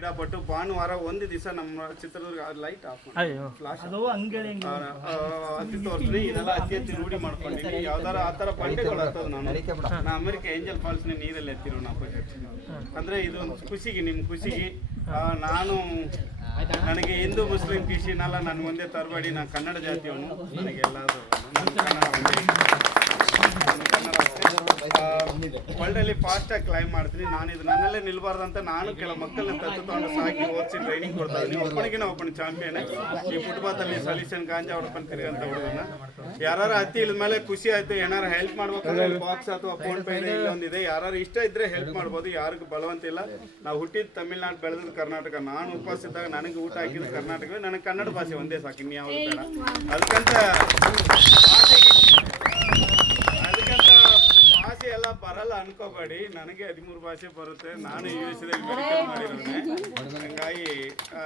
ಇಡಪಟ್ಟು ಭಾನುವಾರ ಒಂದು ದಿವಸ ನಮ್ಮ ಚಿತ್ರದುರ್ಗ ಲೈಟ್ ಆಫ್ ಫ್ಲಾಶ್ ಅತಿ ತೋರಿಸ್ರಿ ಇದೆಲ್ಲ ಅತಿ ಹೆಚ್ಚು ರೂಢಿ ಮಾಡ್ಕೊಂಡಿನಿ ಯಾವ್ದಾರ ಆ ಥರ ಬಂಡೆಗಳು ಆಗ್ತದೆ. ನಾನು ಅಮೆರಿಕ ಏಂಜಲ್ ಫಾಲ್ಸ್ ನೀರಲ್ಲಿ ಎತ್ತಿರೋ ನಾವು ಅಂದ್ರೆ ಇದು ಒಂದು ಖುಷಿಗೆ ನಿಮ್ಮ ಖುಷಿಗೆ ನಾನು ನನಗೆ ಹಿಂದೂ ಮುಸ್ಲಿಂ ಕಿಶಿನಲ್ಲ ನನ್ನ ಮುಂದೆ ತರಬೇಡಿ. ನಾನು ಕನ್ನಡ ಜಾತಿಯವನು, ನನಗೆಲ್ಲದು ವರ್ಲ್ಡಲ್ಲಿ ಫಾಸ್ಟಾಗಿ ಕ್ಲೈಮ್ ಮಾಡ್ತೀನಿ. ನಾನು ಇದು ನನ್ನಲ್ಲೇ ನಿಲ್ಬಾರ್ದಂತ ನಾನು ಕೆಲ ಮಕ್ಕಳನ್ನ ತತ್ತು ತಗೊಂಡು ಸಾಕಿ ಓದಿಸಿ ಟ್ರೈನಿಂಗ್ ಕೊಡ್ತಾ ಇದ್ದೀನಿ. ಒಬ್ಬನಿಗೆ ಚಾಂಪಿಯನ್ ಈ ಫುಟ್ಬಾಲ್ ಅಲ್ಲಿ ಸೊಲ್ಯೂಷನ್ ಗಾಂಜಾ ಹೊಡ್ಕೊಂಡು ತಿರುಗಂತ ಹುಡುಗನ ಯಾರು ಹತ್ತಿ ಇಳಿದ ಮೇಲೆ ಖುಷಿ ಆಯ್ತು. ಏನಾರು ಹೆಲ್ಪ್ ಮಾಡ್ಬೇಕಂದ್ರೆ ಬಾಕ್ಸ್ ಅಥವಾ ಫೋನ್ ಪೇ ಇಲ್ಲೊಂದಿದೆ, ಯಾರು ಇಷ್ಟ ಇದ್ರೆ ಹೆಲ್ಪ್ ಮಾಡ್ಬೋದು, ಯಾರಿಗೂ ಬಲವಂತ ಇಲ್ಲ. ನಾವು ಹುಟ್ಟಿದ ತಮಿಳ್ನಾಡು, ಬೆಳೆದ ಕರ್ನಾಟಕ. ನಾನು ಉಪವಾಸ ಇದ್ದಾಗ ನನಗೆ ಊಟ ಹಾಕಿದ್ದು ಕರ್ನಾಟಕವೇ. ನನಗೆ ಕನ್ನಡ ಭಾಷೆ ಒಂದೇ ಸಾಕು, ಇನ್ಯಾವುದು ಬೇಡ. ಅದಕ್ಕಂತ ಭಾಷೆ ಎಲ್ಲ ಬರಲ್ಲ ಅನ್ಕೋಬೇಡಿ. ನನಗೆ 13 ಭಾಷೆ ಬರುತ್ತೆ. ನಾನು US ಮೆಡಿಕಲ್ ಮಾಡಿರೋನೆ, ಹಂಗಾಗಿ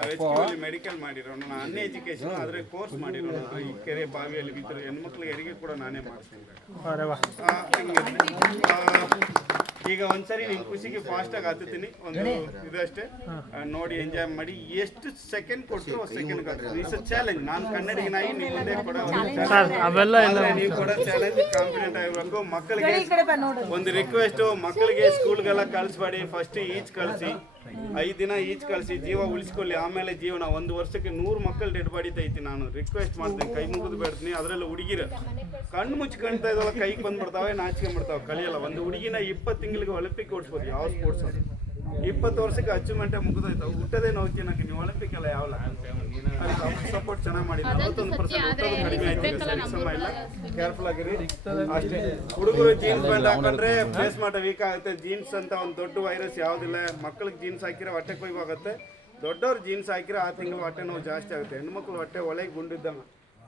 ರೆಸ್ಕ್ಯೂಲಿ ಮೆಡಿಕಲ್ ಮಾಡಿರೋನು. ನಾನು ಅನ್ ಎಜುಕೇಶನ್ ಆದರೆ ಕೋರ್ಸ್ ಮಾಡಿರೋನು. ಈ ಕೆರೆ ಬಾವಿಯಲ್ಲಿ ಬಿದ್ದರೆ ಹೆಣ್ಮಕ್ಳು ಹೆರಿಗೆ ಕೂಡ ನಾನೇ ಮಾಡ್ತೀನಿ. ಈಗ ಒಂದ್ಸರಿ ನಿಮ್ಮ ಖುಷಿಗೆ ಫಾಸ್ಟಾಗಿ ಹತ್ತೀನಿ. ಒಂದು ಇದಷ್ಟೇ ನೋಡಿ, ಎಂಜಾಯ್ ಮಾಡಿ. ಎಷ್ಟು ಸೆಕೆಂಡ್ ಕೊಟ್ಟರು ಸೆಕೆಂಡ್ ಇಟ್ಸ್ ಚಾಲೆಂಜ್. ನಾನು ಕನ್ನಡಿಗನಾಗಿ ನಿಮ್ಮ ಮುಂದೆ ಕೂಡ ನೀವು ಕೂಡ ಚಾಲೆಂಜ್ ಕಾನ್ಫಿಡೆಂಟ್ ಆಗಿರ್ಬೇಕು. ಮಕ್ಕಳಿಗೆ ಒಂದು ರಿಕ್ವೆಸ್ಟ್, ಮಕ್ಕಳಿಗೆ ಸ್ಕೂಲ್ಗೆಲ್ಲ ಕಳಿಸ್ಬೇಡಿ. ಫಸ್ಟ್ ಈಚ್ ಕಳಿಸಿ, 5 ದಿನ ಈಚ್ ಕಳಿಸಿ, ಜೀವ ಉಳಿಸ್ಕೊಳ್ಳಿ. ಆಮೇಲೆ ಜೀವನ 1 ವರ್ಷಕ್ಕೆ 100 ಮಕ್ಕಳು ಡೆಡ್ ಬಾಡಿ ತೈತಿ. ನಾನು ರಿಕ್ವೆಸ್ಟ್ ಮಾಡ್ತೀನಿ, ಕೈ ಮುಗಿದು ಬೇಡ್ತೀನಿ. ಅದರಲ್ಲಿ ಹುಡುಗಿರ ಕಣ್ಣು ಮುಚ್ಚಿ ಕಾಣ್ತಾ ಇದ್ದಾವೆ, ಕೈಗೆ ಬಂದ್ಬಿಡ್ತಾವೆ, ನಾಚಿಕೊಂಡ್ಬಿಡ್ತಾವೆ, ಕಲಿಯಲ್ಲ. ಒಂದು ಹುಡುಗಿನ 20 ತಿಂಗಳಿಗೆ ಒಲಿಂಪಿಕ್ ಓಡಿಸ್ಬೋದು. ಯಾವ ಸ್ಪೋರ್ಟ್ಸ್ ಅದು 20 ವರ್ಷಕ್ಕೆ ಅಚೀವ್ಮೆಂಟೇ ಮುಗಿದೋಯ್ತಾವೆ. ಹುಟ್ಟದೇ ನೋಡ್ತೀನಕ್ಕೆ ನೀವು ಒಲಿಂಪಿಕ್ ಎಲ್ಲ ಯಾವಲ್ಲ ಸಪೋರ್ಟ್ ಚೆನ್ನಾಗಿ ಮಾಡಿ. 41% ಕಡಿಮೆ ಆಯ್ತು. ಸರಿಸಮ ಇಲ್ಲ, ಕೇರ್ಫುಲ್ ಆಗಿರಿ ಅಷ್ಟೇ. ಹುಡುಗರು ಜೀನ್ಸ್ ಪ್ಯಾಂಟ್ ಹಾಕೊಂಡ್ರೆ ಫೇಸ್ ಮಾಟ ವೀಕ್ ಆಗುತ್ತೆ. ಜೀನ್ಸ್ ಅಂತ ಒಂದು ದೊಡ್ಡ ವೈರಸ್ ಯಾವುದಿಲ್ಲ. ಮಕ್ಕಳಿಗೆ ಜೀನ್ಸ್ ಹಾಕಿರೋ ಹೊಟ್ಟೆ ಕೊಯ್ವು ಆಗುತ್ತೆ. ದೊಡ್ಡವ್ರು ಜೀನ್ಸ್ ಹಾಕಿರೋ 6 ತಿಂಗಳು ಹೊಟ್ಟೆ ನೋವು ಜಾಸ್ತಿ ಆಗುತ್ತೆ. ಹೆಣ್ಮಕ್ಳು ಹೊಟ್ಟೆ ಒಳಗೆ ಗುಂಡಿದ್ದಂಗ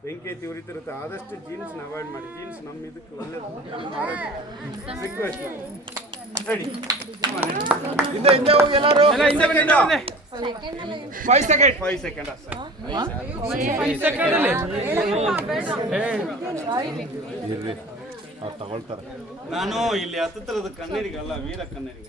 ಬೆಂಕಿ ಎತ್ತಿ ಉರಿತಿರುತ್ತೆ. ಆದಷ್ಟು ಜೀನ್ಸ್ನ ಅವಾಯ್ಡ್ ಮಾಡಿ. ಜೀನ್ಸ್ ನಮ್ಮ ಇದಕ್ಕೆ ಒಳ್ಳೇದು. Request ready. ಹಿಂದೆ ಹೋಗಿ ಎಲ್ಲರೂ 5 ಸೆಕೆಂಡ್ ತಗೊಳ್ತಾರೆ. ನಾನು ಇಲ್ಲಿ ಹತ್ತರದ ಕನ್ನಡಿಗಲ್ಲ, ವೀರ ಕನ್ನಡಿಗ.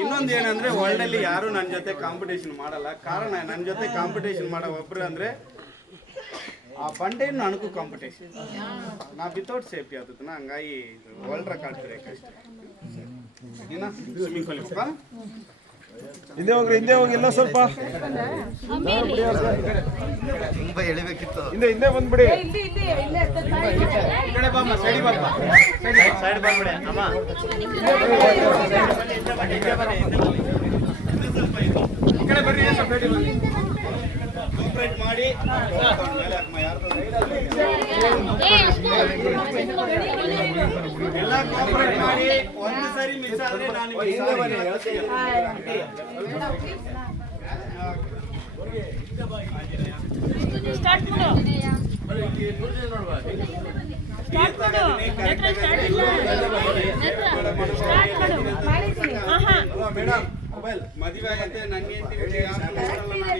ಇನ್ನೊಂದು ಏನಂದ್ರೆ ವರ್ಲ್ಡ್ ಅಲ್ಲಿ ಯಾರು ನನ್ನ ಜೊತೆ ಕಾಂಪಿಟೇಷನ್ ಮಾಡಲ್ಲ. ಕಾರಣ ನನ್ನ ಜೊತೆ ಕಾಂಪಿಟೇಷನ್ ಮಾಡೋ ಒಬ್ರು ಅಂದ್ರೆ ಆ ಬಂಡೆ ನನಗೂ ಕಾಂಪಿಟೇಷನ್. ನಾ ವಿತೌಟ್ ಸೇಫ್ಟಿ ಆಗುತ್ತೆ. ಹಂಗಾಗಿ ವರ್ಲ್ಡ್ ರೆಕಾರ್ಡ್ ಬೇಕಷ್ಟೇ. ಸ್ವಿಮ್ಮಿಂಗ್ ಕಲಿಬೇಕಾ? ಹಿಂದೆ ಹೋಗಿ ಎಲ್ಲ ಸ್ವಲ್ಪ ಎಳಿಬೇಕಿತ್ತು. ಹಿಂದೆ ಬಂದ್ಬಿಡಿ. ಸೈಡ್ ಬಂದ್ಬಿಡಿ ಅಮ್ಮ. ಈ ಕಡೆ ಬರ್ರಿ, ಕೋಪರೇಟ್ ಮಾಡಿ. ಎಲ್ಲ ಕೋಪರೇಟ್ ಮಾಡಿ. ಒಂದು ಸರಿ ಮಿಸ್ ಆದ್ರೆ ನಾನು ಮೇಡಮ್ ಮೊಬೈಲ್ ಮದುವೆ ಆಗತ್ತೆ. ನನಗೆ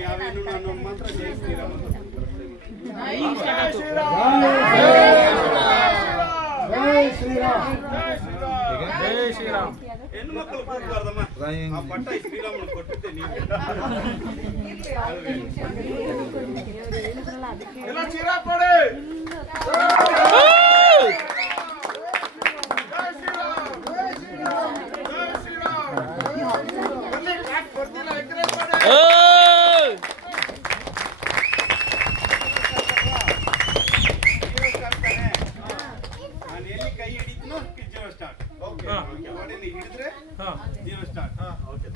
ಯಾವೇನು ನಾನು ಮಾತ್ರ ಹೆಣ್ಣು ಮಕ್ಕಳು ಕೂಡ್ಬಾರ್ದಮ್ಮ. ಆ ಪಟ್ಟ ಶ್ರೀರಾಮನ ಕೊಟ್ಟಿದ್ದೆ ನೀವು. ಎಲ್ಲ ಚೀರಾ ಕೊಡಿ. ನಾನು ಎಲ್ಲಿ ಕೈ ಹಿಡಿತೀನೋ ಜೀರೋ ಸ್ಟಾರ್ಟ್. ಓಕೆ ಬಾಡಿಲಿ ಹಿಡಿದ್ರೆ ಜೀರೋ ಸ್ಟಾರ್ಟ್. ಓಕೆ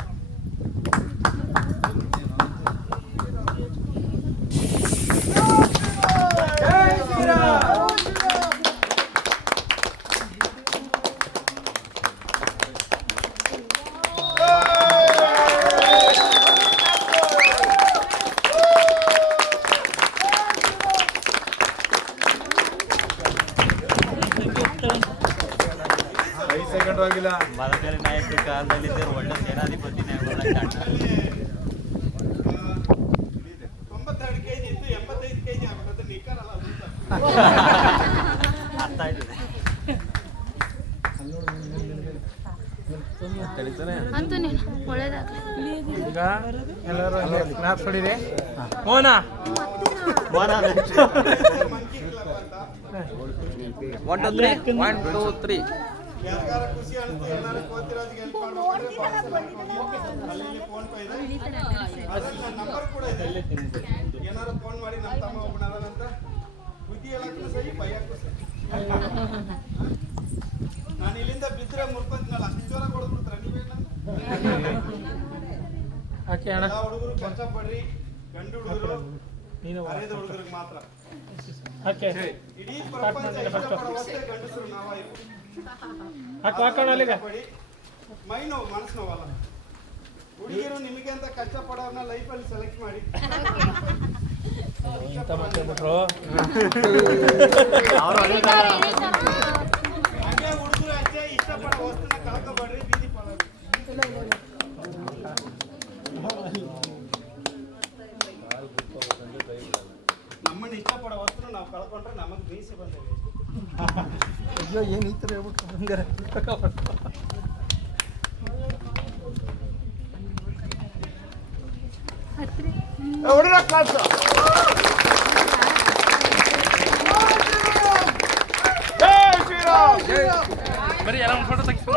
ಮದಕರಿ ನಾಯಕರ ಕಾಲದಲ್ಲಿ ಒಳ್ಳೆ ಸೇನಾಧಿಪತಿನೇ ಆಗೋಲ್ಲ. 92 kg ಇತ್ತು, 85 kg ಆಗ್ಬಿಡುತ್ತೆ. ನಿಖರಲ್ಲ ಅರ್ಥ ಆಯ್ತದೆ. ಅಂತೂ ನೀನು ಒಳ್ಳೇದಾಗಲಿ. ಈಗ ಎಲ್ಲರೂ ಸ್ನ್ಯಾಪ್ಸ್ ಹೊಡೀರಿ. ಮೋನಾ ಮಂಕಿ ಕ್ಲಬ್ ಅಂತ 1 2 3 1 2 3 ಯಾರಿಗಾರ ಖುಷಿ ಅನಿಸ್ತು ಏನಾದ್ರು ಕೋತಿರಾಜ್ಗೆ ಹೆಲ್ಪ್ ಮಾಡ್ಬೇಕು ಅಲ್ಲಿ ಫೋನ್ ಪೇ ಇದೆ, ಅದ್ರಲ್ಲಿ ನನ್ನ ನಂಬರ್ ಕೂಡ ಇದೆ. ಏನಾದ್ರು ಫೋನ್ ಮಾಡಿ ನಮ್ಮ ತಮ್ಮ ಒಬ್ಬನ ಅದನಂತ ಬುದ್ಧಿ ಹೇಳಕ್ಕೂ ಸರಿ ಭಯಕ್ಕೂ ಸರಿ. ನಾನು ಇಲ್ಲಿಂದ ಬಿದ್ದರೆ ಮುರ್ಕೊಂತಿನಲ್ಲ, ಅಷ್ಟು ಜೋರ ಕೊಡ್ಬಿಡ್ತಾರೆ. ಎಲ್ಲ ಹುಡುಗರು ಕಷ್ಟಪಡ್ರಿ, ಗಂಡು ಹುಡುಗರು ಅರೆದ ಹುಡುಗರಿಗೆ ಮಾತ್ರ. ಇಡೀ ಪ್ರಪಂಚ ಇಷ್ಟಪಡೋ ವಸ್ತೇ ಗಂಡಸರು ನಾವಾಗಿರ್ಬೋದು. ಮೈ ನೋವು ಮನಸ್ಸು ನೋವಲ್ಲ. ಹುಡುಗಿರು ನಿಮಗೆ ಅಂತ ಕಷ್ಟಪಡೋರ್ನ ಲೈಫಲ್ಲಿ ಸೆಲೆಕ್ಟ್ ಮಾಡಿ. ಹಾಗೆ ಹುಡುಗರು ಅಷ್ಟೇ ಇಷ್ಟಪಡೋ ವಸ್ತುನ ಕಳ್ಕೊಬೇಡ್ರಿ, ಬೀದಿ ಪಾಲ. ನಮ್ಮನ್ನ ಇಷ್ಟಪಡೋ ವಸ್ತುನ ನಾವು ಕಳ್ಕೊಂಡ್ರೆ ನಮಗೆ ಮೀಸೆ ಬಂದೇವೆ. ಅಯ್ಯೋ ಏನು ಈ ಥರ ಹೇಳ್ಬಿಟ್ಟು ಹಂಗಾರೆ ಹೊಡಿರ ಕ್ಲಾಸ್ ಜೈ ಶ್ರೀರಾಮ್. ಬರೀ ಎಲ್ಲ ಒಂದು ಫೋಟೋ ತೆಗಿಸ್ಕೊ.